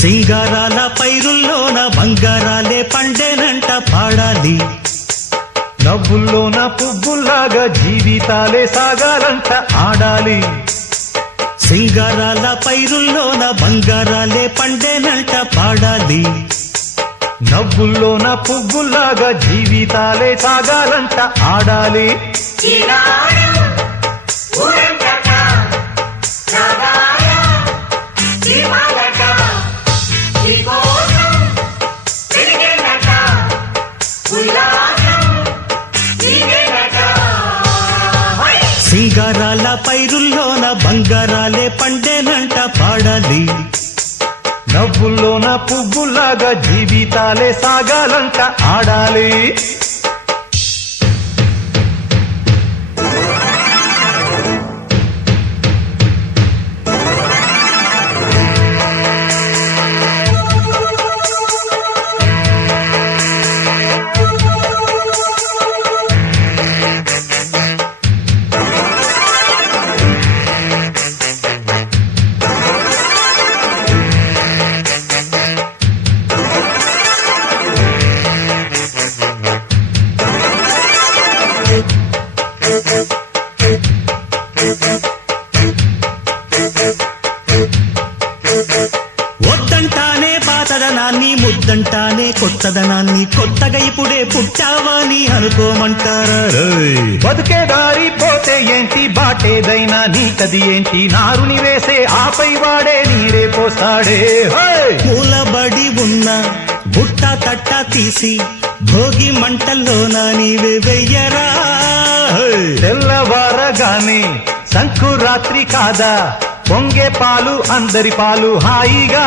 సింగారాల పైరుల్లోన బంగారాలే పండేనంట పాడాలి. నవ్వుల్లోన పువ్వుల్లాగా జీవితాలే సాగాలంట ఆడాలి. సింగారాల పైరుల్లోన బంగారాలే పండేనంట పాడాలి. నవ్వుల్లోన పువ్వుల్లాగా జీవితాలే సాగాలంట ఆడాలి. సింగారాల పైరుల్లోన బంగారాలే పండేనంట పాడాలి. నవ్వుల్లోన పువ్వుల్లాగా జీవితాలే సాగాలంట ఆడాలి. వద్దంటానే పాతదనాన్ని, ముద్దంటానే కొత్తదనాన్ని, కొత్తగా ఇప్పుడే పుట్టావని అనుకోమంటారా? బతుకే దారి పోతే ఏంటి, బాటేదైనా నీకది ఏంటి, నారుని వేసే ఆపై వాడే నీరే పోస్తాడే. మూలబడి ఉన్న బుట్ట తట్ట తీసి భోగి మంటల్లోన నీవే వెయ్యరా. తెల్లవారగానే సంకురాత్రి కాదా, పొంగే పాలు అందరి పాలు హాయిగా.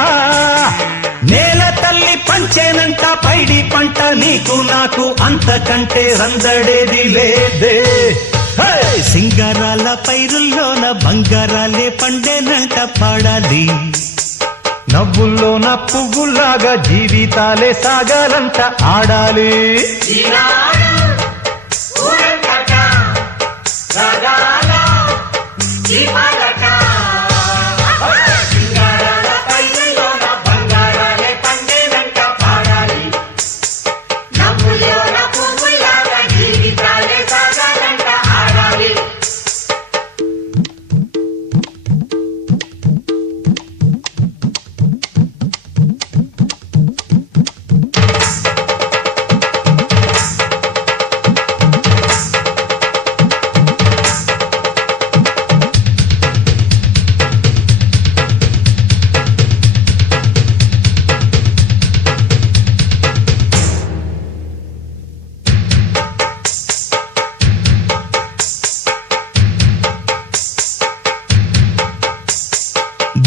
నేల తల్లి పంచేనంట పైడి పంట, నీకు నాకు అంతకంటే రందడేది లేదే. సింగారాల పైరుల్లోన బంగారాలే పండేనంట పాడాలి. నవ్వుల్లోన పువ్వుల్లాగా జీవితాలే సాగాలంట ఆడాలి.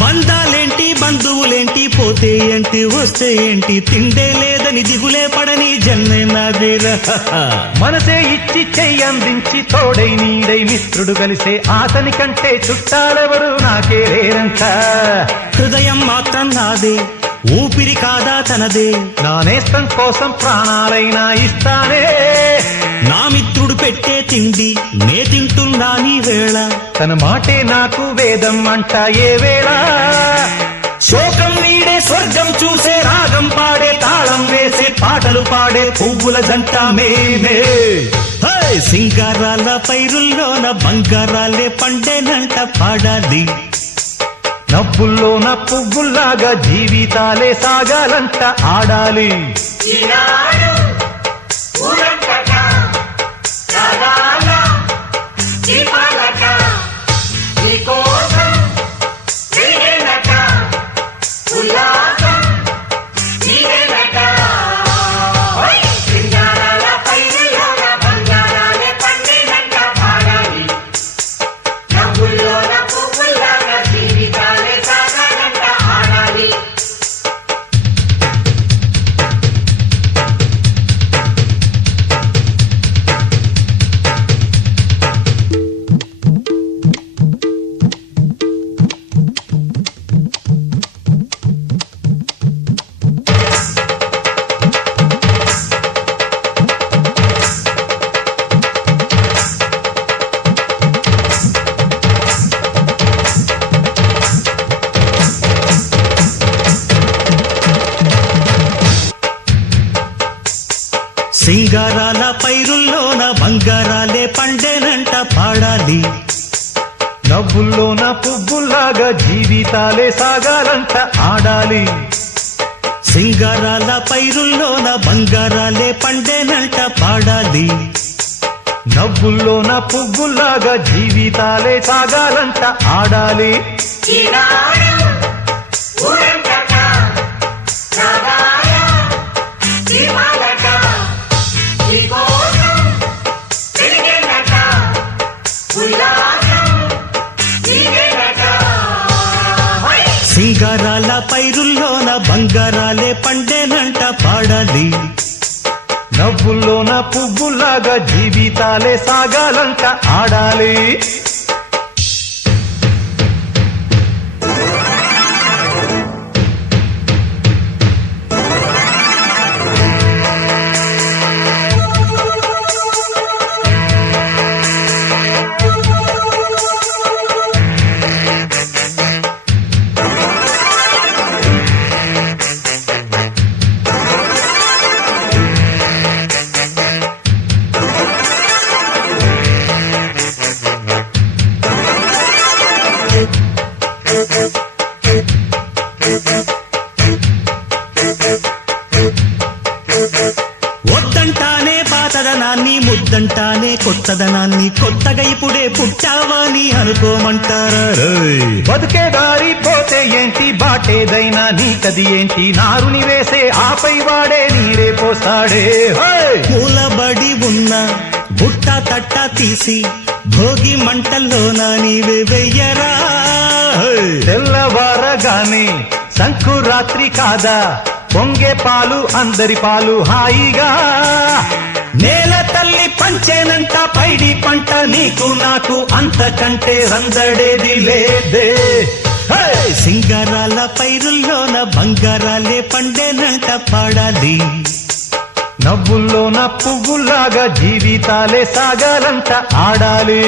బంధాలేంటి బంధువులేంటి, పోతే ఏంటి వస్తే ఏంటి, తిండే లేదని దిగులే పడని జన్మే నాదేరా. మనసే ఇచ్చి చెయ్యందించి తోడై నీడై మిత్రుడు కలిసే అతని కంటే చుట్టాలెవరు నాకే లేరంట. హృదయం మాత్రం నాదే, ఊపిరి కాదా తనదే, నా నేస్తం కోసం ప్రాణాలైనా ఇస్తానే. నా మిత్రుడు పెట్టే తిండి నే తింటున్నా నీ వేళ, తన మాటే నాకు వేదం అంట ఏ వేళ. శోకం నీడే స్వర్గం చూసే, రాగం పాడే, తాళం వేసే, పాటలు పాడే పువ్వుల జంట మేమే. సింగారాల పైరుల్లోన బంగారాలే పండేనంట పాడాలి. నవ్వుల్లోన పువ్వుల్లాగా జీవితాలే సాగాలంట ఆడాలి. సింగారాల పైరుల్లోన బంగారాలే పండేనంట పాడాలి. నవ్వుల్లోన పువ్వుల్లాగా జీవితాలే సాగాలంట ఆడాలి. సింగారాల పైరుల్లోన బంగారాలే పండేనంట పాడాలి. నవ్వుల్లోన పువ్వుల్లాగా జీవితాలే సాగాలంట ఆడాలి. సింగారాల పైరుల్లోన బంగారాలే పండేనంట పాడాలి. నవ్వుల్లోన పువ్వుల్లాగా జీవితాలే సాగాలంట ఆడాలి. వద్దంటానే పాతదనాన్ని, ముద్దంటానే కొత్తదనాన్ని, కొత్తగా ఇప్పుడే పుట్టావని అనుకోమంటారా? బతుకే దారి పోతే ఏంటి, బాటేదైనా నీకది ఏంటి, నారుని వేసే ఆపై వాడే నీరే పోస్తాడే. మూలబడి ఉన్న బుట్ట తట్ట తీసి భోగి మంటల్లోన నీవే వెయ్యరా. తెల్లవారగానే సంకురాత్రి కాదా, పొంగే పాలు అందరి పాలు హాయిగా. నేల తల్లి పంచేనంట పైడి పంట, నీకు నాకు అంతకంటే సందడేది లేదే. సింగారాల పైరుల్లోన బంగారాలే పండేనంట పాడాలి. నవ్వుల్లోన పువ్వుల్లాగా జీవితాలే సాగాలంట ఆడాలి.